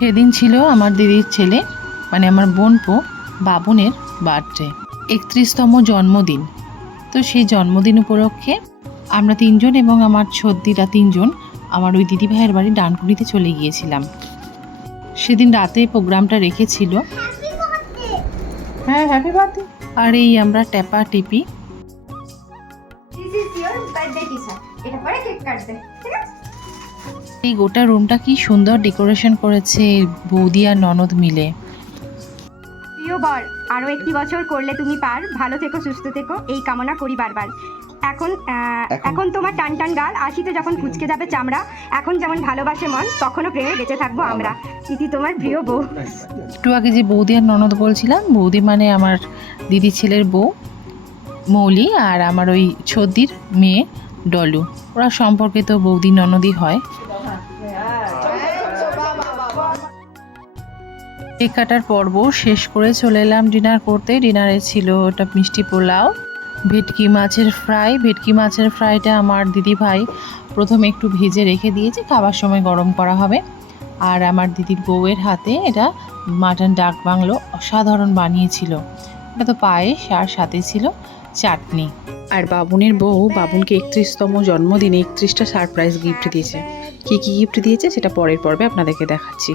সেদিন ছিল আমার দিদির ছেলে মানে আমার বোনপো বাবুনের বার্থডে, 31তম জন্মদিন। তো সেই জন্মদিন উপলক্ষে আমরা তিনজন এবং আমার ছদ্দিরা তিনজন আমার ওই দিদিভাইয়ের বাড়ি ডানকুনিতে চলে গিয়েছিলাম। সেদিন রাতে প্রোগ্রামটা রেখেছিল। হ্যাঁ, হ্যাপি বার্থডে। আর এই আমরা ট্যাপা টিপি। এই গোটা রুমটা কি সুন্দর ডেকোরেশন করেছে বৌদি আর ননদ মিলে। প্রিয় বর, আরও একটি বছর করলে তুমি পার, ভালো থেকো, সুস্থ থেকো, এই কামনা করি বারবার। এখন তোমার টান টান গাল, আশিতে যখন কুচকে যাবে চামড়া, এখন যেমন ভালোবাসে মন, তখনও প্রেমে বেঁচে থাকবো আমরা। ইতি তোমার প্রিয় বউ। একটু আগে যে বৌদি আর ননদ বলছিলাম, বৌদি মানে আমার দিদি ছেলের বউ মৌলি, আর আমার ওই ছদ্দির মেয়ে ডলু। ওরা সম্পর্কে তো বৌদি ননদই হয়। কেক কাটার পর্ব শেষ করে চলে এলাম ডিনার করতে। ডিনারে ছিল ওটা মিষ্টি পোলাও, ভেটকি মাছের ফ্রাই। ভেটকি মাছের ফ্রাইটা আমার দিদি ভাই প্রথমে একটু ভেজে রেখে দিয়েছে, খাবার সময় গরম করা হবে। আর আমার দিদির বউয়ের হাতে এটা মাটন ডাক বাংলো অসাধারণ বানিয়েছিল। এটা তো পায়েস, আর সাথে ছিল চাটনি। আর বাবুনের বউ বাবুনকে 31তম জন্মদিনে 31টা সারপ্রাইজ গিফট দিয়েছে। কী কী গিফট দিয়েছে সেটা পরের পর্বে আপনাদেরকে দেখাচ্ছি।